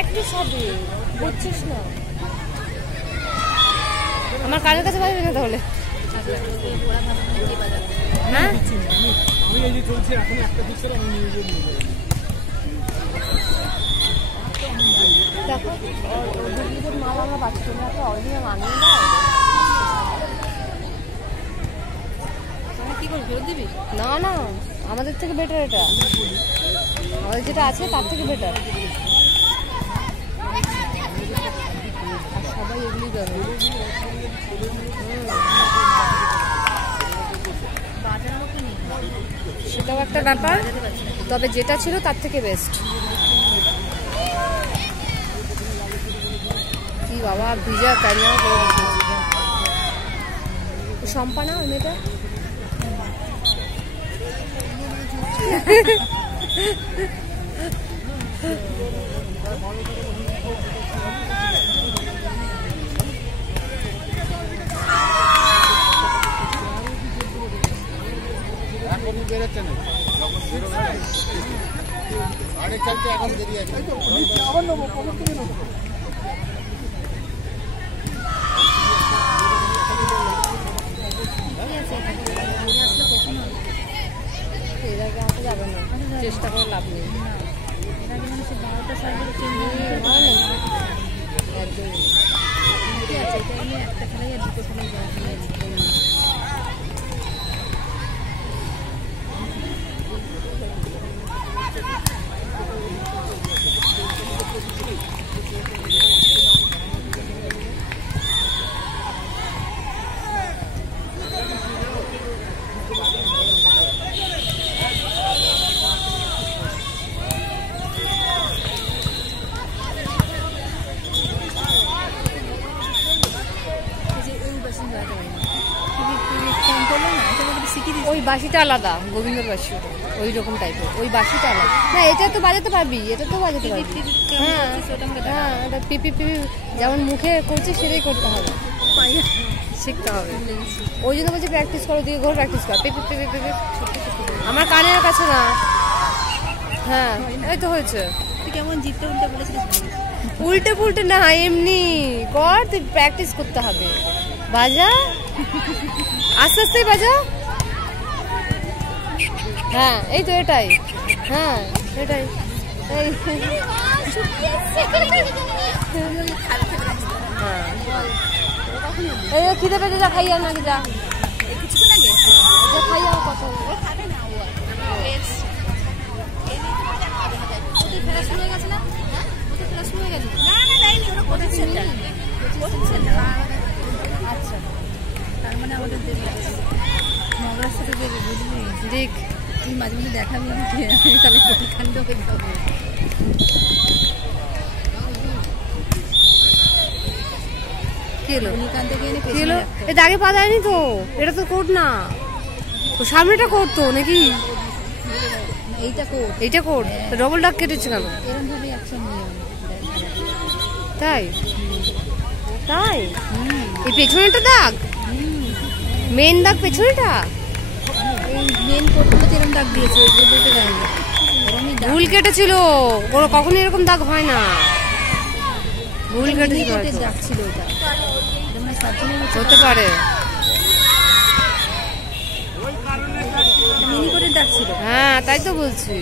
Practice হবে, বুঝছিস না? আমার কানের কাছে বাজবে না তাহলে? হ্যাঁ দেখো ডুপ্লিকেট মাল আমরা পাচ্ছি না, তো অরিজিনাল আনিয়ে দাও। কি করে ফেরত দিবি? না না, আমাদের থেকে বেটার এটা, আমাদের যেটা আছে তার থেকে বেটার। আর সবাই এগুলি যাবে, সেটাও একটা ব্যাপার, তবে যেটা ছিল তার থেকে বেস্ট। কি বাবা ভিজা ক্যারিয়ার করে শম্পা না মেয়েটা। বেরোচ্ছে না আরে চলতে এখন দেরি আছে আবার নেবো কবে থেকে নেবো এর আগে আসা যাবে না, চেষ্টা করে লাভ নেই। ওই বাঁশিটা আলাদা, গোবিন্দর বাঁশি ওই রকম টাইপের, ওই বাঁশিটা আলাদা। না এটা তো বাজাতে পারবি, এটা তো বাজাতে পারবি। হ্যাঁ হ্যাঁ, এটা পিপি পিপি যেমন মুখে করছে সেটাই করতে হবে, শিখতে হবে। ওই জন্য বলছি প্র্যাকটিস করো, দিয়ে ঘর প্র্যাকটিস কর, পিপি পিপি পিপি। আমার কানের কাছে না। হ্যাঁ এই তো হয়েছে। তুই কেমন জিততে উল্টে বলেছিস? উল্টে পুল্টে না, এমনি কর, তুই প্র্যাকটিস করতে হবে। বাজা আস্তে আস্তে বাজা। হ্যাঁ এই তো এটাই, হ্যাঁ এটাই। এই খিদে পেটে যা খাইয়া নাকি যা খাইয়া কথা আচ্ছা তার মানে আমাদের দেরি আছে, মগরার সাথে দেরি বুঝলি? দেখ তুই মাঝে মাঝে দেখাবি আমাকে, তাহলে প্রতিকাণ্ড হয়ে যাবো। কি হলো? রজনীকান্ত গিয়ে কি হলো? এটা আগে পা যায়নি তো, এটা তো কোট না, তো সামনেটা করতো নাকি? এইটা কোট, এইটা কোট, ডবল ডাক কেটেছে কেন? এরকম ভাবে অ্যাকশন নিয়ে তাই তাই এই পেছনেটা দাগ, মেন দাগ পেছনেটা, এই মেন কোটগুলো এরকম দাগ দিয়েছে, ওইগুলোতে দেয়নি, ভুল কেটেছিল, কখনো এরকম দাগ হয় না, ভুল কেটেছিল দাগ ছিল ওটা, হতে পারে মিনি কোটের দাগ ছিল। হ্যাঁ তাই তো বলছি।